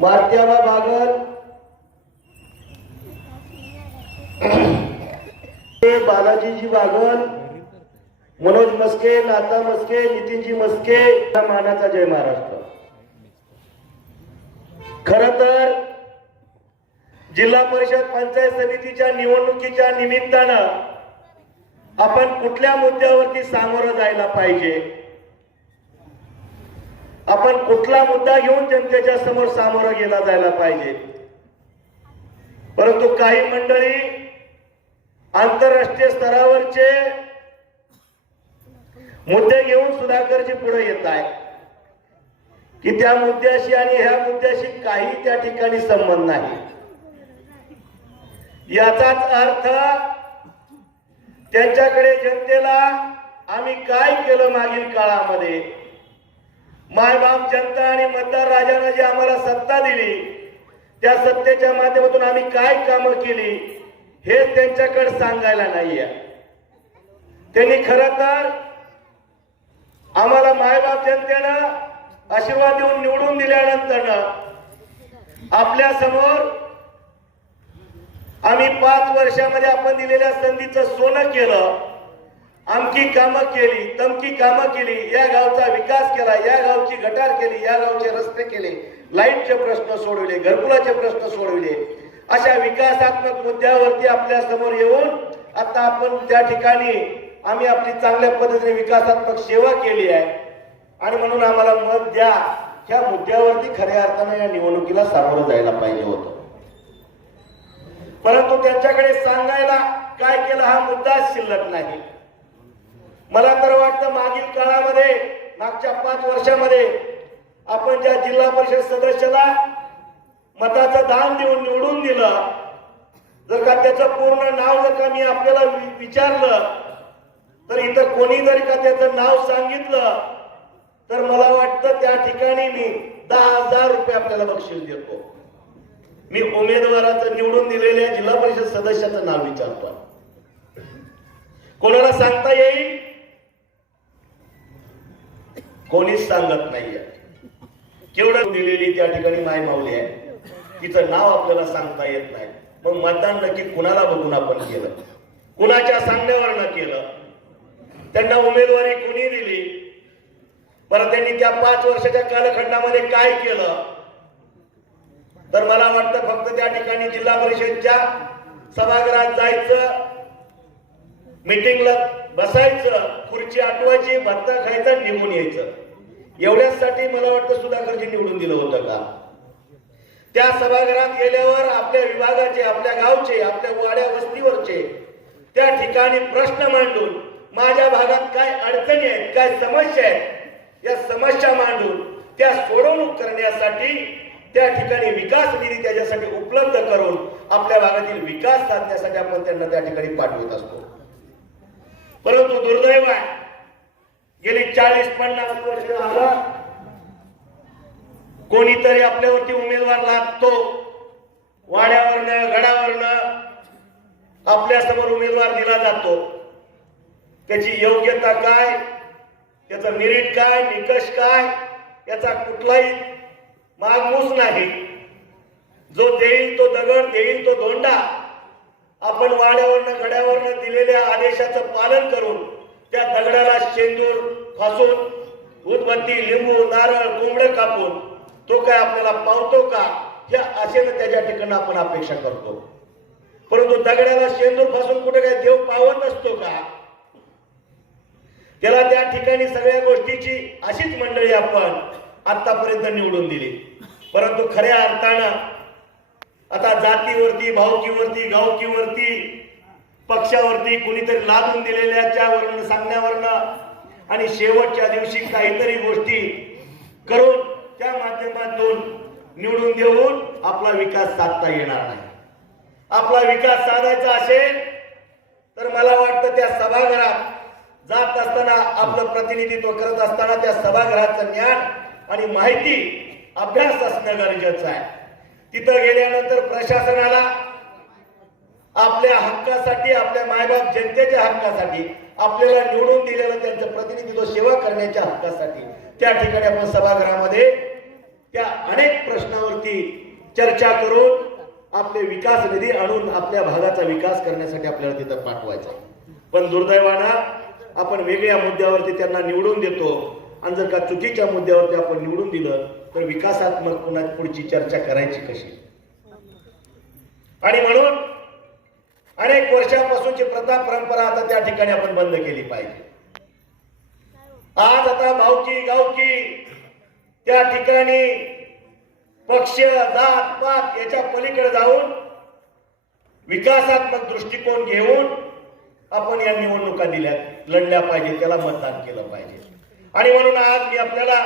मारत्याला बागल बालाजीजी बागल, मनोज मस्के, नाता मस्के, नितीनजी मस्के, मानाचा जय महाराष्ट्र। खर तर जिल्हा परिषद पंचायत समितीच्या निवडणुकीच्या निमित्तानं आपण कुठल्या मुद्द्यावरती सामोरं जायला पाहिजे, आपण कुठला मुद्दा घेऊन जनतेच्या समोर सामोरं गेला जायला पाहिजे। परंतु काही मंडळी आंतरराष्ट्रीय स्तरावरचे मुद्दे घेऊन सुधाकरजी पुढे येत आहे की त्या मुद्द्याशी आणि ह्या मुद्द्याशी काही त्या ठिकाणी संबंध नाही। याचाच अर्थ त्यांच्याकडे जनतेला आम्ही काय केलं मागील काळामध्ये, मायबाप जनता आणि मतदार राजाने जी आम्हाला सत्ता दिली त्या सत्तेच्या माध्यमातून आम्ही काय कामं केली हे त्यांच्याकडे सांगायला नाहीये। त्यांनी खरं तर आम्हाला मायबाप जनतेनं आशीर्वाद देऊन निवडून दिल्यानंतर आपल्या समोर आम्ही 5 वर्षामध्ये आपण दिलेल्या संधीचं सोनं केलं, आमकी कामं केली, तमकी कामं केली, या गावचा विकास केला, या गावची गटार केली, या गावचे रस्ते केले, लाईटचे प्रश्न सोडवले, घरकुलाचे प्रश्न सोडवले। अशा विकासात्मक मुद्द्यावरती आपल्या समोर येऊन आता आपण त्या ठिकाणी आम्ही आपली चांगल्या पद्धतीने विकासात्मक सेवा केली आहे आणि म्हणून आम्हाला मत द्या, ह्या मुद्द्यावरती खऱ्या अर्थाने या निवडणुकीला सामोरं जायला पाहिजे होतं। परंतु त्यांच्याकडे सांगायला काय केलं हा मुद्दा शिल्लक नाही। मला तर वाटतं मागील काळामध्ये मागच्या 5 वर्षामध्ये आपण ज्या जिल्हा परिषद सदस्याला मताचं दान देऊन निवडून दिलं, जर का त्याचं पूर्ण नाव जर का मी आपल्याला विचारलं तर इथं कोणी जरी का त्याचं नाव सांगितलं तर मला वाटतं त्या ठिकाणी मी 10,000 रुपये आपल्याला बक्षीस देतो। मी उमेदवाराचं निवडून दिलेल्या जिल्हा परिषद सदस्याचं नाव विचारतो, कोणाला सांगता येईल? कोणीच सांगत नाहीये। केवढं दिलेली त्या ठिकाणी माय माऊली आहे, तिचं नाव आपल्याला सांगता येत नाही। मग मतदान नक्की कुणाला बघून आपण केलं, कुणाच्या सांगण्यावर केलं, त्यांना उमेदवारी कोणी दिली, बरं त्यांनी त्या 5 वर्षाच्या कालखंडामध्ये काय केलं? तर मला वाटतं फक्त त्या ठिकाणी जिल्हा परिषदच्या सभागृहात जायचं, मीटिंगला बसायचं, खुर्ची आठवायची, भत्ता खायचा, निघून यायचं, एवढ्यासाठी मला वाटतं सुधाकरजी निवडून दिलं होतं का? त्या सभागृहात गेल्यावर आपल्या विभागाचे, आपल्या गावचे, आपल्या वाड्या वस्तीवरचे त्या ठिकाणी प्रश्न मांडून माझ्या भागात काय अडचणी आहेत, काय समस्या आहेत, या समस्या मांडून त्या सोडवणूक करण्यासाठी त्या ठिकाणी विकास निधी त्याच्यासाठी उपलब्ध करून आपल्या भागातील विकास साधण्यासाठी आपण त्यांना त्या ठिकाणी पाठवत असतो। परंतु दुर्दैव आहे, गेली 40-50 वर्ष झाला कोणीतरी आपल्यावरती उमेदवार लागतो, वाड्यावरनं गडावरनं आपल्या समोर उमेदवार दिला जातो, त्याची योग्यता काय, त्याचं मेरिट काय, निकष काय, याचा कुठलाही मागमूस नाही। जो देईल तो दगड, देईल तो धोंडा, आपण वाड्यावरनं गड्यावरनं दिलेल्या आदेशाचं पालन करून त्या दगडाला शेंदूर फासून उदबत्ती, लिंबू, नारळ, कोंबडं कापून तो काय आपल्याला पावतो का, या आशेनं त्याच्या ठिकाणी आपण अपेक्षा करतो। परंतु दगडाला शेंदूर फासून कुठे काय देव पावत असतो का? त्याला त्या ठिकाणी सगळ्या गोष्टीची अशीच मंडळी आपण आतापर्यंत निवडून दिली। परंतु खऱ्या अर्थानं आता जातीवरती, भावकीवरती, गावकीवरती, पक्षावरती कुणीतरी लादून दिलेल्याच्या वर्ण सांगण्यावरनं आणि शेवटच्या दिवशी काहीतरी गोष्टी करून त्या माध्यमातून निवडून देऊन आपला विकास साधता येणार नाही। आपला विकास साधायचा असेल तर मला वाटतं त्या सभागृहात जात असताना, आपलं प्रतिनिधित्व करत असताना त्या सभागृहाचं ज्ञान आणि माहिती, अभ्यास असणं गरजेचं आहे। तिथं गेल्यानंतर प्रशासनाला आपल्या हक्कासाठी, आपल्या मायबाप जनतेच्या हक्कासाठी, आपल्याला निवडून दिलेलं त्यांचं प्रतिनिधित्व सेवा करण्याच्या हक्कासाठी त्या ठिकाणी आपण सभागृहामध्ये अनेक प्रश्नावरती चर्चा करून आपले विकास निधी आणून आपल्या भागाचा विकास करण्यासाठी आपल्याला तिथं पाठवायचं. पण दुर्दैवानं आपण वेगळ्या मुद्द्यावरती त्यांना निवडून देतो आणि जर का चुकीच्या मुद्द्यावरती आपण निवडून दिलं तर विकासात्मक पुढची चर्चा करायची कशी. आणि म्हणून अनेक वर्षांपासूनची प्रथा परंपरा आता त्या ठिकाणी आपण बंद केली पाहिजे. आज आता भावकी गावकी त्या ठिकाणी पक्ष जात पात याच्या पलीकडे जाऊन विकासात्मक दृष्टिकोन घेऊन आपण या निवडणुका दिल्या लढल्या पाहिजे, त्याला मतदान केलं पाहिजे. आणि म्हणून आज मी आपल्याला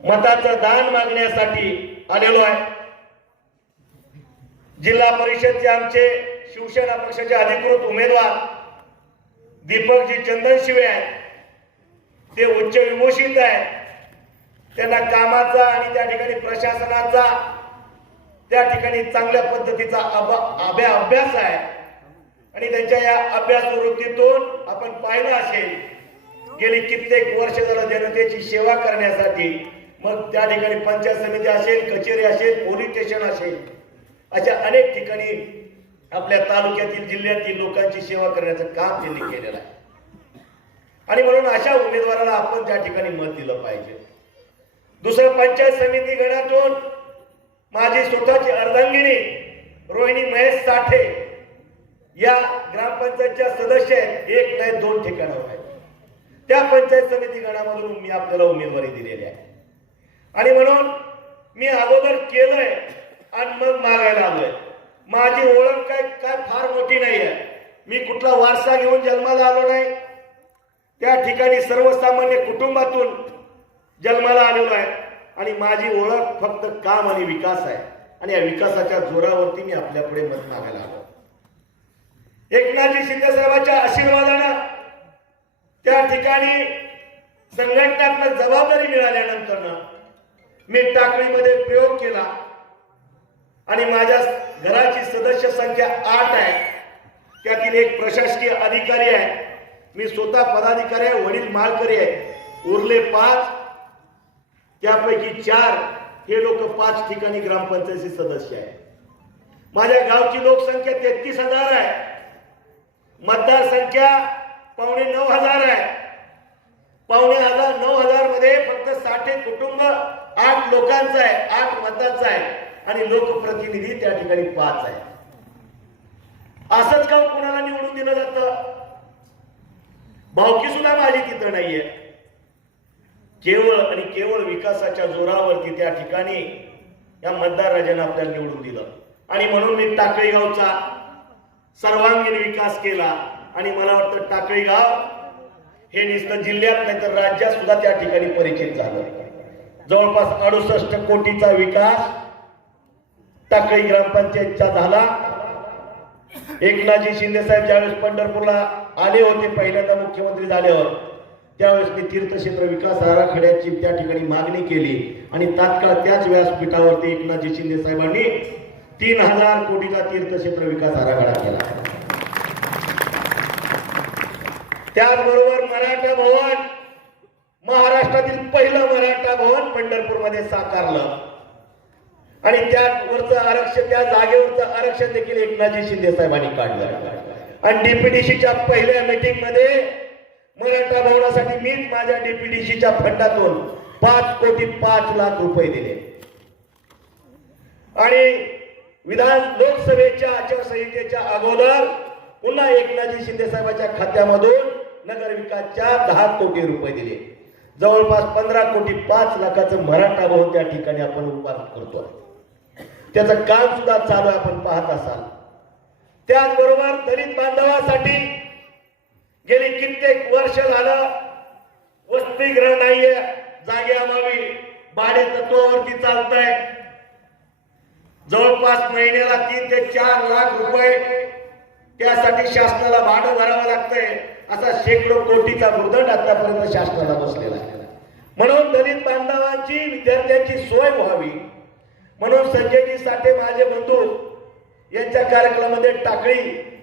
मताचं दान मागण्यासाठी आलेलो आहे. जिल्हा परिषदचे आमचे शिवसेना पक्षाचे अधिकृत उमेदवार दीपकजी चंदनशिवे आहेत. ते उच्च विभूषित आहेत. त्यांना कामाचा आणि त्या ठिकाणी प्रशासनाचा त्या ठिकाणी चांगल्या पद्धतीचा अभ्यास आहे. आणि त्यांच्या या अभ्यास वृत्तीतून आपण पाहिलं असेल गेली कित्येक वर्ष झालं जनतेची सेवा करण्यासाठी मग त्या ठिकाणी पंचायत समिती असेल, कचेरी असेल, पोलीस स्टेशन असेल, अशा अनेक ठिकाणी आपल्या तालुक्यातील जिल्ह्यातील लोकांची सेवा करण्याचं काम त्यांनी केलेलं आहे. आणि म्हणून अशा उमेदवाराला आपण त्या ठिकाणी मत दिलं पाहिजे. दुसरं, पंचायत समिती गणातून माझी स्वतःची अर्धांगिनी रोहिणी महेश साठे या ग्रामपंचायतच्या सदस्य आहेत. एक नाही दोन ठिकाणावर आहेत. त्या पंचायत समिती गणामधून मी आपल्याला उमेदवारी दिलेली आहे. आणि म्हणून मी अगोदर केलंय आणि मग मागायला आलोय. माझी ओळख काय फार मोठी नाही आहे. मी कुठला वारसा घेऊन जन्माला आलो नाही. त्या ठिकाणी सर्वसामान्य कुटुंबातून जन्माला आलेलो आहे. आणि माझी ओळख फक्त काम आणि विकास आहे. आणि या विकासाच्या जोरावरती मी आपल्यापुढे मत मागायला आलो. एकनाथजी शिंदे साहेबांच्या आशीर्वादानं त्या ठिकाणी संघटनात्मक जबाबदारी मिळाल्यानंतर मी टाकळीमध्ये प्रयोग केला आणि माझ्या घराची सदस्य संख्या 8 आहे. त्यातील एक प्रशासकीय अधिकारी आहे. मी स्वतः पदाधिकारी आहे, वडील मालकरी आहे. उरले 5, त्यापैकी 4 हे लोक 5 ठिकाणी ग्रामपंचायती सदस्य आहेत. माझ्या गावची लोकसंख्या 33,000 आहे. मतदार संख्या 8,900 आहे. 8,900 मध्ये फक्त 60 कुटुंब 8 लोकांचं आहे, 8 मताचं आहे. आणि लोकप्रतिनिधी त्या ठिकाणी 5 आहे. असंच का कुणाला निवडून दिलं जातं? भावकी सुद्धा माझी तिथं नाहीये. केवळ आणि केवळ विकासाच्या जोरावरती त्या ठिकाणी या मतदार राजाने आपल्याला निवडून दिलं. आणि म्हणून मी टाकळी गावचा सर्वांगीण विकास केला. आणि मला वाटतं टाकळी गाव हे नुसतं जिल्ह्यात नाही तर राज्यात सुद्धा त्या ठिकाणी परिचित झालं. जवळपास 68 कोटीचा विकास टाकळी ग्रामपंचायतचा झाला. एकनाथजी शिंदे साहेब ज्यावेळेस पंढरपूरला आले होते पहिल्यांदा मुख्यमंत्री झाल्यावर, त्यावेळेस मी तीर्थक्षेत्र विकास आराखड्याची त्या ठिकाणी मागणी केली. आणि तात्काळ त्याच व्यासपीठावरती एकनाथजी शिंदे साहेबांनी 3,000 कोटीचा तीर्थक्षेत्र विकास आराखडा केला. त्याचबरोबर मराठा भवन, महाराष्ट्रातील पहिलं मराठा भवन पंढरपूरमध्ये साकारलं. आणि त्यावरचं आरक्षण, त्या जागेवरचं आरक्षण देखील एकनाथजी शिंदे साहेबांनी काढलं. आणि डीपीडीसीच्या पहिल्या मीटिंग मध्ये मराठा भवनासाठी मीच माझ्या डीपीडीसीच्या फंडातून 5,05,00,000 रुपये दिले. आणि लोकसभेच्या आचारसंहितेच्या अगोदर पुन्हा एकनाथजी शिंदे साहेबांच्या खात्यामधून नगर विकासच्या 10 कोटी रुपये दिले. जवळपास 15,05,00,000चं मराठा भवन त्या ठिकाणी आपण उभार करतो. त्याचं काम सुद्धा चालू आहे, आपण पाहत असाल. त्याचबरोबर दलित बांधवांसाठी गेली कित्येक वर्ष झालं वसतिगृह नाहीये, जागे अभावी भाडे तत्वावरती चालतंय. जवळपास महिन्याला 3 ते 4 लाख रुपये त्यासाठी शासनाला भाडं भरावं लागतंय. असा शेकडो कोटीचा भूदंड आतापर्यंत शासनाला बसलेला आहे. म्हणून दलित बांधवांची, विद्यार्थ्यांची सोय व्हावी म्हणून संजयजी साठे माझे बंधू यांच्या कार्यक्रमामध्ये टाकळी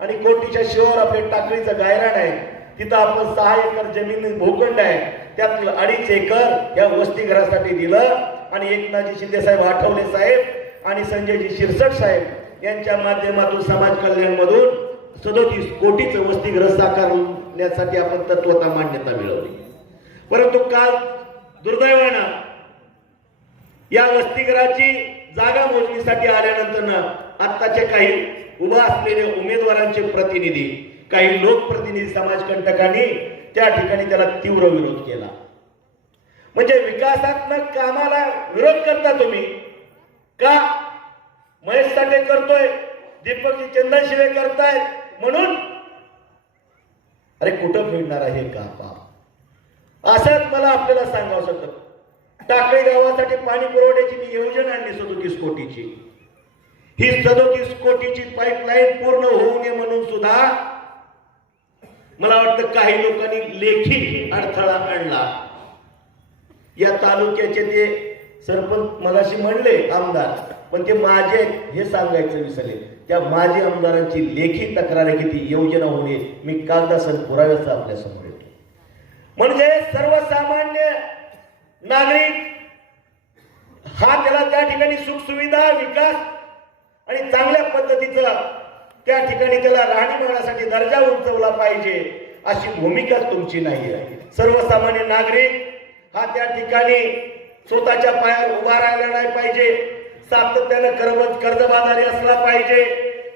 आणि कोटीच्या शिवार आपले टाकळीचं गायरान आहे. तिथं आपण 6 एकर जमीन भूखंड आहे. त्यातलं 2.5 एकर या वसतिगृहासाठी दिलं आणि एकनाथजी शिंदे साहेब, आठवले साहेब आणि संजयजी शिरसट साहेब यांच्या माध्यमातून समाज कल्याण मधून 37 कोटीचं वसतिगृह साकारण्यासाठी आपण तत्वता मान्यता मिळवली. परंतु काल दुर्दैवानं या वसतिगृहाची जागा मोजणीसाठी आल्यानंतर आत्ताचे काही उभा असलेले उमेदवारांचे प्रतिनिधी, काही लोकप्रतिनिधी, समाजकंटकांनी त्या ठिकाणी त्याला तीव्र विरोध केला. म्हणजे विकासात्मक कामाला विरोध करता तुम्ही का? महेश साठे करतोय, दीपकजी चंदनशिवे करतायत म्हणून? अरे कुठं फिरणार आहे का पाप? असंच मला आपल्याला सांगावं शकतं. टाकळी गावासाठी पाणी पुरवठ्याची मी योजना आणली 37 कोटीची. ही 37 कोटीची पाईपलाईन पूर्ण होऊ नये म्हणून सुद्धा मला वाटतं काही लोकांनी लेखी अडथळा आणला. या तालुक्याचे ते सरपंच मगाशी म्हणले आमदार, पण ते माझे हे सांगायचं विसरले. त्या माजी आमदारांची लेखी तक्रार आहे की ती योजना होणे मी कागदासह पुराव्याचा आपल्या समोर येतो. म्हणजे सर्वसामान्य नागरिक हा त्याला त्या ठिकाणी सुखसुविधा, विकास आणि चांगल्या पद्धतीचा त्या ठिकाणी त्याला राहणीमानासाठी दर्जा उंचवला पाहिजे अशी भूमिका तुमची नाही आहे. सर्वसामान्य नागरिक हा त्या ठिकाणी स्वतःच्या पायावर उभा राहायला नाही पाहिजे, सातत्यानं कर्जबाजारी असला पाहिजे,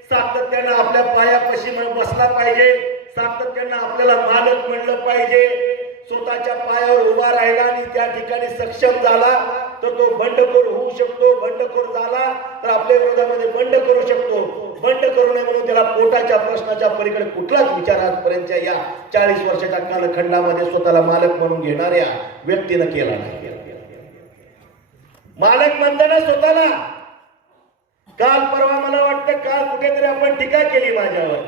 सातत्यानं आपल्या पायापाशी बसला पाहिजे, सातत्यानं आपल्याला मालक म्हणलं पाहिजे. स्वतःच्या पायावर उभा राहिला आणि त्या ठिकाणी सक्षम झाला तर तो बंडखोर होऊ शकतो, बंडखोर झाला तर आपल्या विरोधामध्ये बंड करू शकतो. बंड करू नये म्हणून त्याला पोटाच्या प्रश्नाच्या पलीकडे कुठलाच विचार आजपर्यंतच्या या 40 वर्षाच्या कालखंडामध्ये स्वतःला मालक म्हणून घेणाऱ्या व्यक्तीनं केला नाही. मालक म्हणताना स्वतःला काल परवा मला वाटतं काल कुठेतरी आपण टीका केली माझ्यावर.